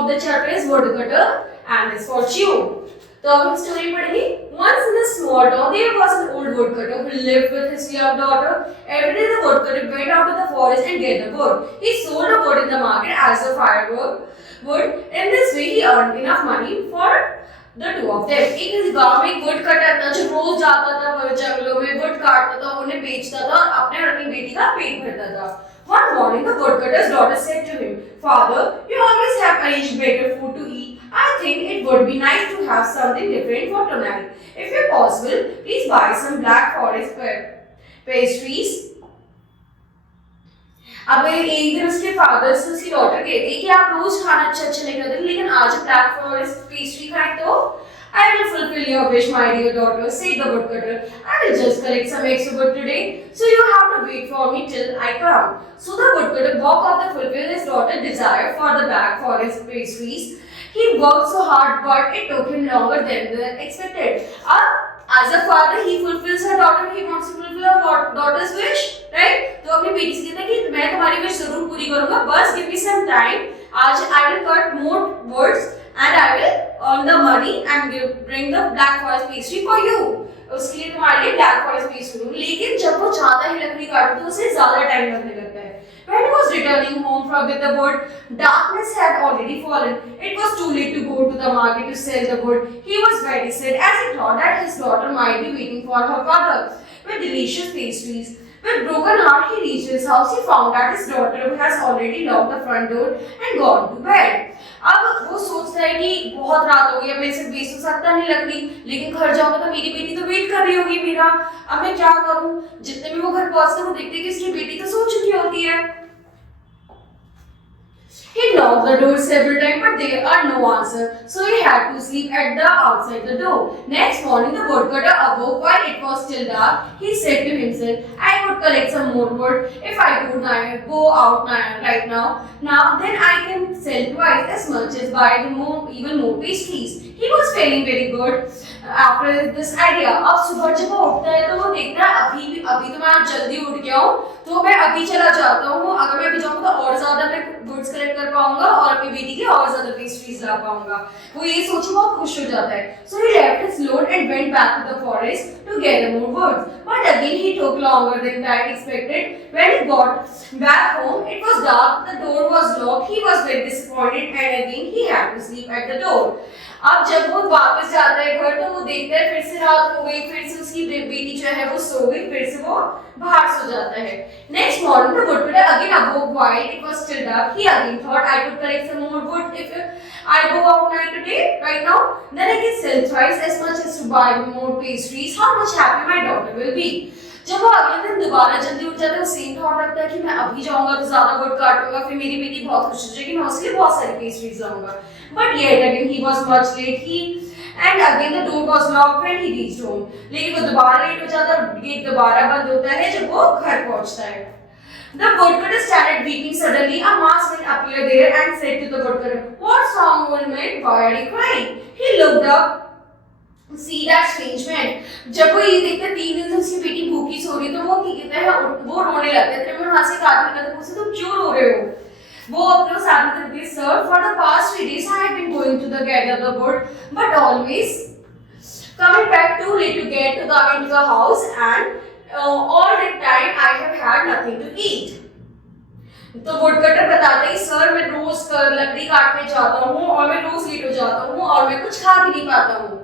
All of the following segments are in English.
of the chapter is woodcutter and his fortune. तो अब हम स्टोरी पढ़ेंगे. Once in a small town there was an old woodcutter who lived with his young daughter. Every day the woodcutter went out to the forest and gathered wood. He sold the wood in the market as a firewood. In this way he earned enough money for the two of them. एक गांव में would cutter था जो रोज जाता था जंगलों में would काटता था, उन्हें बेचता था, अपने और अपनी बेटी का पेट भरता था. One morning the woodcutter's daughter said to him, "Father, you always have arranged better food to eat. I think it would be nice to have something different for tonight. If it's possible, please buy some Black Forest pastries." अब एक दिन उसके father से उसकी daughter कहती है कि आप रोज खाना अच्छा लेकर आते हैं, लेकिन आज ब्लैक फॉरेस्ट पेस्ट्री खाएं तो I will fulfill your wish, my dear daughter, said the woodcutter. I will just collect some extra wood today, so you have to wait for me till I come. So the woodcutter walked off to fulfill his daughter's desire for the Black Forest pastries. He worked so hard, but it took him longer than expected. As a father, he fulfills her daughter. He wants to fulfill her daughter's wish, right? तो अपनी बेटी से कहता है कि मैं तुम्हारी wish जरूर पूरी करूँगा. बस give me some time. आज I will cut more woods and I will earn the money and bring the Black Forest pastry for you. उसके लिए तुम्हारे लिए Black Forest pastry लूँ. लेकिन जब वो चाहता है लकड़ी काटो तो उसे ज़्यादा टाइम लगने लगता है. When he was returning home from with the wood, darkness had already fallen. It was too late to go to the market to sell the wood. He was very sad as he thought that his daughter might be waiting for her father with delicious pastries. With broken heart, he reached his house. He found that his daughter has already locked the front door and gone to bed. अब वो सोचता है कि बहुत रात हो गई, अब मैं इसे बेच तो सकता नहीं लकड़ी, लेकिन घर जाऊंगा तो मेरी बेटी तो वेट कर रही होगी मेरा. अब मैं क्या करूं? जितने भी वो घर पहुंचते वो देखते कि उसकी बेटी तो सो चुकी होती है. He knocked the door several times, but there are no answer. So he had to sleep at the outside the door. Next morning, the woodcutter awoke while it was still dark. He said to himself, "I could collect some more wood if I could go out right now. Then I can sell twice as much as buy even more pastries." He was feeling very good after this idea. अब सुबह जब वो उठता है तो वो देखता है अभी तो मैं आज जल्दी उठ गया हूँ, तो मैं अभी चला जाता हूँ. अगर मैं अभी जाऊँगा तो और ज्यादा मैं गुड्स कलेक्ट कर पाऊंगा और अपनी बेटी के और ज्यादा पेस्ट्रीज ला पाऊंगा. वो ये सोच के बहुत खुश हो जाता है. So he left his load and went back to the forest to gather more wood. But again he took longer than time expected. When he got back home, it was dark. The door was locked. He was very disappointed and again he had to sleep at the door. अब जब वो वापस जाता है घर तो वो देखता है फिर से रात हो गई, फिर से उसकी बेटी जो है वो सो गई, फिर से वो बाहर सो जाता है. Next morning the woodcutter again awoke while it was still dark. He again thought, "I could collect some more wood if I go out right now. Then I can sell twice as much as to buy more pastries. How much happy my daughter will be." जब वो अगले दिन दोबारा जल्दी उठ जाता है, वो सेम थॉट रखता है कि मैं अभी जाऊंगा तो ज्यादा वुड काटूंगा, फिर मेरी बेटी बहुत खुश हो जाएगी, मैं उसके लिए बहुत सारी पेस्ट्रीज लाऊंगा. But yet again he was much late. And again the door was locked when he reached home. लेकिन वो दोबारा लेट हो जाता है और गेट दोबारा बंद होता है जब वो घर पहुंचता है. The woodcutter started weeping. Suddenly a masked man appeared there and said to the woodcutter, "What's wrong, old man? Why are you crying?" He looked up. See that strange man. जब वो ये देखता है 3 दिन से उसकी बेटी भूखी सो रही है तो वो क्या कहता है, वो रोने लगता है. फिर मैं वहां से काटने लगता है, तुम क्यों रो रहे हो? वो अपने साथ में कहते हैं, "Sir, for the past 3 days I have been going to the gather the wood, but always coming back too late to get into the house, and all that time I have had nothing to eat." तो woodcutter बताता है, "sir मैं रोज लकड़ी काटने जाता हूँ और मैं रोज लेट हो जाता हूँ और मैं कुछ खा भी नहीं पाता हूँ."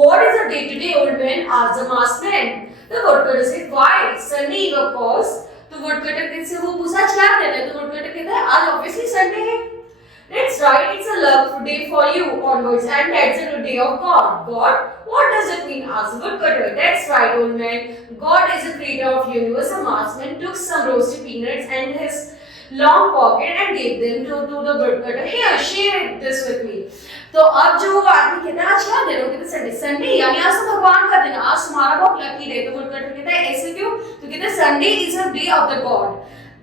"What is a day-to-day, old man?" asked the masked man. The woodcutter said, "Why, Sunday eve of course." तो वुडकटर से वो पूछा क्या दिन है, तो वुडकटर कहता है आज ऑब्वियसली संडे है. That's right, it's a love day for you onwards and that's a day of God. God? What does it mean? asked the woodcutter. That's right, old man. God is the creator of universe. A masked man took some roasted peanuts and his long pocket and gave them to the woodcutter. "Here, share this with me." तो अब जो वो आदमी कहता है आज क्या दिन हो, कहते हैं संडे, यानी आज तो भगवान का दिन, आज तुम्हारा बहुत लकी डे. तो वुडकटर कहता है ऐसे क्यों, तो कहते हैं Sunday is a day of the God.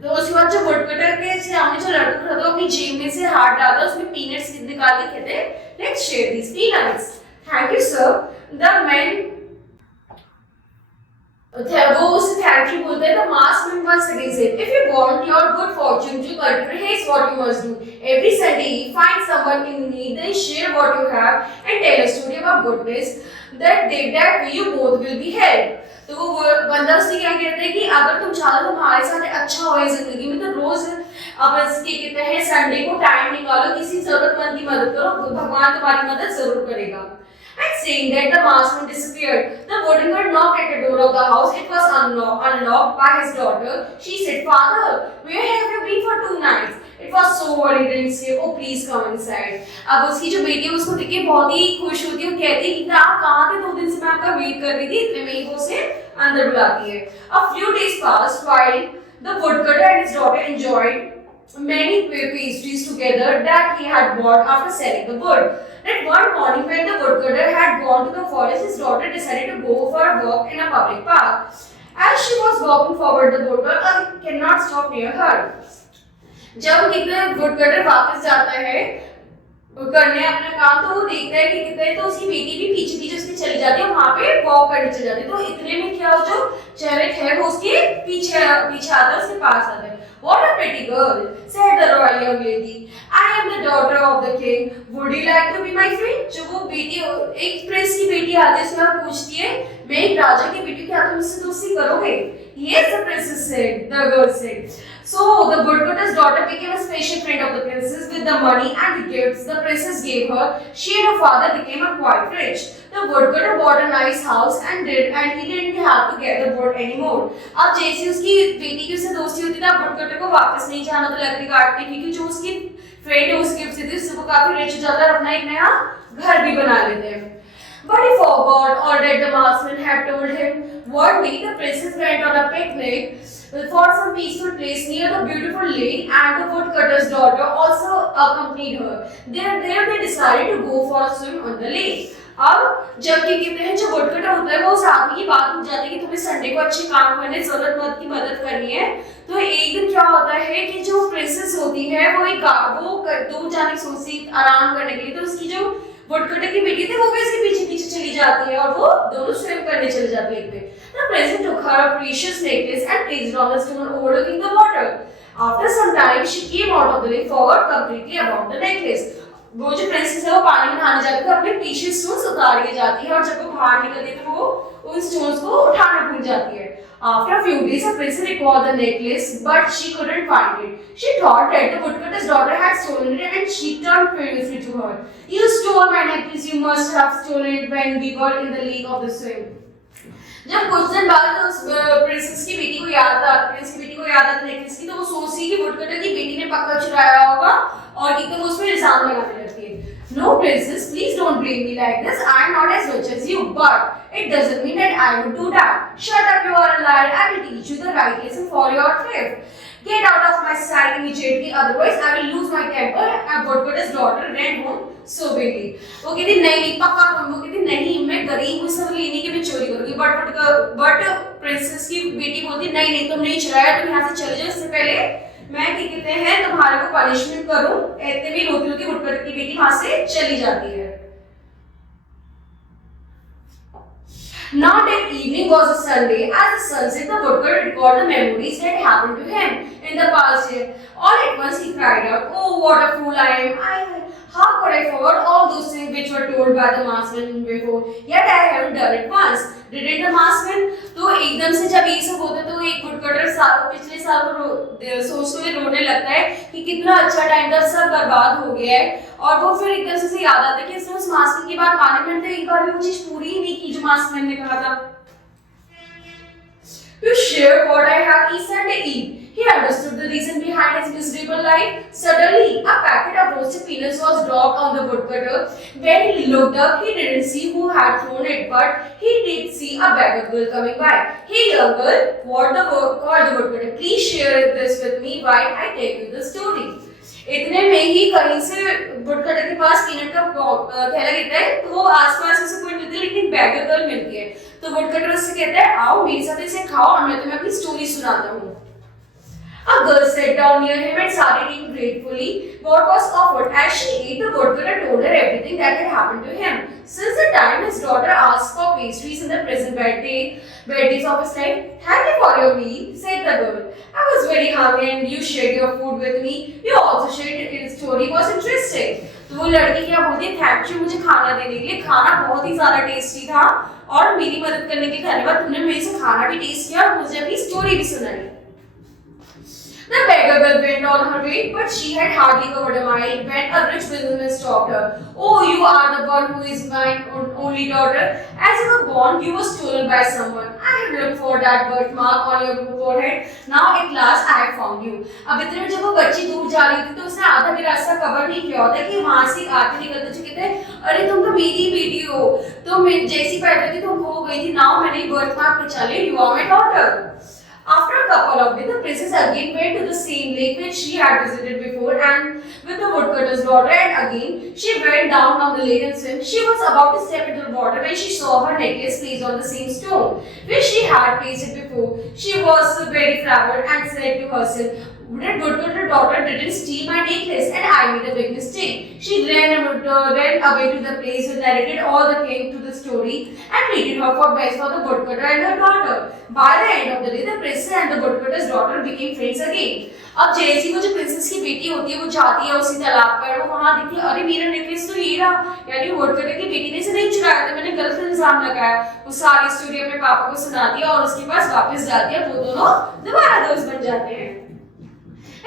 तो उसके बाद जो वुडकटर के सामने जो लड़का खड़ा था अपनी जेब में से हाथ डालता, उसमें पीनट्स निकाल के कहते हैं let's share these peanuts. Thank you sir. The man वो उसे थैंक यू बोलता है. The maskman once again said, if you want your good fortune to continue, here's what you must do. Every Sunday, find someone in need, then share what you have and tell a story about goodness. That way you both will be helped. तो वो बंदा उससे क्या कहते हैं कि अगर तुम चाहो तो तुम्हारे साथ अच्छा हो जिंदगी में, तो रोज अब इसके कहते हैं संडे को टाइम निकालो, किसी जरूरतमंद की मदद करो, भगवान तुम्हारी मदद जरूर करेगा. And saying that, the maskman disappeared. The wooden girl knocked at the door of the house. It was unlocked by his daughter. She said, Father, where have you been for 2 nights? It was so worried and said, Oh, please come inside. अब उसकी जो बेटी है उसको देख के बहुत ही खुश होती है और कहती है कि आप कहाँ थे, 2 दिन से मैं आपका वेट कर रही थी. इतने में ही वो उसे अंदर बुलाती है. A few days passed while the woodcutter and his daughter enjoyed many pastries together that he had bought after selling the wood. That one morning when the woodcutter had gone to the forest, his daughter decided to go for a walk in a public park. As she was walking forward, the woodcutter cannot stop near her. जब कितने woodcutter वापस जाता है करने अपना काम, तो वो देखता है कि कितने, तो उसकी बेटी भी पीछे पीछे उसके चली जाती है, वहां पे वॉक करने चली जाती है. तो इतने में क्या हो, जो चैरेट है वो उसके पीछे आता है, उसके पास आता है. What a pretty girl, said the royal young lady. I am the daughter of the king. Would you like to be my friend? जो वो बेटी, एक प्रिंस की बेटी आती है, उसमें पूछती है, मैं एक राजा की बेटी, क्या तुम इससे दोस्ती करोगे? Yes, the princess said. The girl said. So the woodcutter's daughter became a special friend of the princess. With the money and the gifts the princess gave her, she and her father became quite rich. The woodcutter bought a nice house and he didn't have to get the wood anymore. अब जैसे उसकी बेटी की उससे दोस्ती होती थी, woodcutter को वापस नहीं जाना था लकड़ी काटने, क्योंकि जो उसकी फ्रेंड है उसकी गिफ्ट थी, उससे वो काफी रिच हो जाता है और अपना एक नया घर भी बना लेते हैं. But he forgot all that the maskman had told him. One day the princess went on a picnic for some peaceful place near the beautiful lake, and the woodcutter's daughter also accompanied her. There they decided to go for a swim on the lake. अब जब क्या कहते हैं, जो woodcutter होता है वो उस आदमी की बात हो जाती है कि तुम्हें संडे को अच्छे काम करने, जरूरतमंद की मदद करनी है. तो एक दिन क्या होता है कि जो प्रिंसेस होती है वो दूर जाने की सोचती आराम करने के लिए, तो उसकी जो वुडकटर की बेटी थी वो भी इसके पीछे पीछे चली जाती है और वो दोनों स्विम करने चले जाते हैं. एक दिन the princess took her a precious necklace and placed it on the stone overlooking the water. After some time she came out of the lake, forgot completely about the necklace. वो जो princess है वो पानी में नहाने जाती है, अपने प्रीशियस स्टोन्स उतार के जाती है, और जब वो बाहर निकलती है तो वो उन स्टोन्स को उठाना भूल जाती है. After a few days, the princess recalled the necklace, but she couldn't find it. She thought that the woodcutter's daughter had stolen it, and she turned furiously to her. You stole my necklace. You must have stolen it when we were in the lake of the swim. जब कुछ दिन बाद उस princess की बेटी को याद आता नेकलेस की, तो वो सोचती कि वुडकटर की बेटी ने पक्का चुराया होगा और एकदम उस पर इल्जाम लगाने लगती है. No princess, please don't blame me like this. I am not as rich as you, but it doesn't mean that I would do that. Shut up, you are a liar. I will teach you the right lesson for your theft. Get out of my sight immediately, otherwise I will lose my temper. And woodcutter's daughter ran home soberly. वो कहती नहीं पक्का तुम, वो कहती नहीं मैं गरीब हूँ, सब लेने के मैं चोरी करूँगी. बट प्रिंसेस की बेटी बोलती नहीं तुम नहीं चुराया, तुम यहाँ से चले जाओ, इससे पहले मैं क्या कहते हैं तुम्हारे को पनिशमेंट करूं. इतने में रोती रोती वुडकटर की बेटी वहां से चली जाती है. Now that evening was a Sunday. As the sun set, the woodcutter recalled the memories that happened to him in the past year. All at once he cried out, "Oh, what a fool I am! How could I forget all those things which were told by the maskman before? Yet I haven't done it once. Didn't the maskman?" तो एकदम से जब ये सब होता है तो एक वुडकटर पिछले साल को सोचते हुए रोने लगता है कि कितना अच्छा टाइम था, सब बर्बाद हो गया है. और वो फिर एकदम से याद आता है कि इसने उस मास्कमैन की बात माने, मैंने तो एक बार भी वो चीज पूरी ही नहीं की जो मास्कमैन ने कहा था. To share what I have each Sunday eat. He understood the reason behind his miserable life. Suddenly, a packet of roasted peanuts was dropped on the woodcutter. When he looked up, he didn't see who had thrown it, but he did see a beggar girl coming by. "Hey, young girl," called the woodcutter. "Please share this with me while I tell you the story." इतने में ही कहीं से woodcutter के पास peanut का थैला गिरता है, तो वो आसपास उसे कोई मिलती है लेकिन बैगर गर्ल मिलती है. तो वुडकटर उससे कहता है आओ मेरे साथ इसे खाओ और मैं तुम्हें अपनी स्टोरी सुनाता हूँ. A girl sat down near him and started eating gratefully what was offered. As she ate, the woodcutter told her everything that had happened to him. Since the time his daughter asked for pastries in the present birthdays of his life. Thank you for your meal, said the girl. I was very hungry and you shared your food with me. You also shared his story was interesting. तो वो लड़की क्या बोलती है, thank you मुझे खाना देने के लिए, खाना बहुत ही ज्यादा टेस्टी था और मेरी मदद करने के लिए धन्यवाद, तुमने मेरे से खाना भी टेस्ट किया और मुझे अपनी स्टोरी भी सुनाई. The beggar girl went on her way, but she had hardly covered a mile when a rich businessman stopped her. Oh, you are the one who is my only daughter. As you were born, you were stolen by someone. I had looked for that birthmark on your forehead. Now at last I have found you. अब इतने में जब वो बच्ची दूर जा रही थी तो उसने आधा भी रास्ता कवर नहीं किया होता कि वहाँ से आते निकलते चुके थे, अरे तुम तो मेरी बेटी हो, तो मैं जैसी पैदा हुई तुम हो गई थी, नाउ मैंने birthmark पहचान लिया, you are my daughter. After a couple of days, the princess again went to the same lake which she had visited before and with the woodcutter's daughter, and again she went down on the lake and swam. She was about to step into the water when she saw her necklace placed on the same stone which she had placed it before. She was very flattered and said to herself, that woodcutter's daughter didn't steal my necklace and I made a big mistake. She ran away to the place who narrated all the things to the story and treated her for best for the woodcutter and her daughter. By the end of the day, the princess and the woodcutter's daughter became friends again. अब जैसी वो जो princess की बेटी होती है वो जाती है उसी तालाब पर, वो वहां देखती है, अरे मेरा नेकलेस तो ये रहा, यानी वुडकटर की बेटी ने इसे नहीं चुराया था, मैंने गलत इल्जाम लगाया. वो सारी स्टोरी अपने पापा को सुनाती है और उसके पास वापस जाती है, वो दोनों दोबारा दोस्त बन जाते हैं.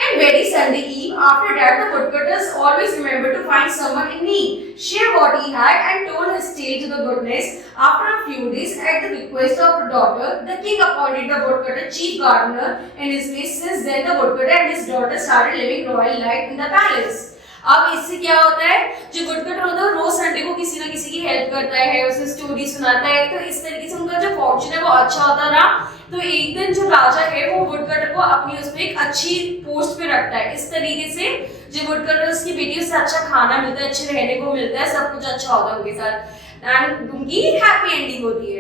And very Sunday eve, after that, the woodcutters always remembered to find someone in need, share what he had, and told his tale to the goodness. After a few days, at the request of her daughter, the king appointed the woodcutter chief gardener in his place. Since then, the woodcutter and his daughter started living royal life in the palace. अब इससे क्या होता है, जो woodcutter होता है रोज Sunday को किसी ना किसी की हेल्प करता है, उसे स्टोरी सुनाता है, तो इस तरीके से उनका जो फॉर्चून है वो अच्छा होता रहा. तो एक दिन जो राजा है वो वुडकटर को अपनी उसमें एक अच्छी पोस्ट पे रखता है. इस तरीके से जो वुडकटर उसकी बेटी से अच्छा खाना मिलता है, अच्छे रहने को मिलता है, सब कुछ अच्छा होता है उनके साथ एंड उनकी हैप्पी एंडिंग होती है.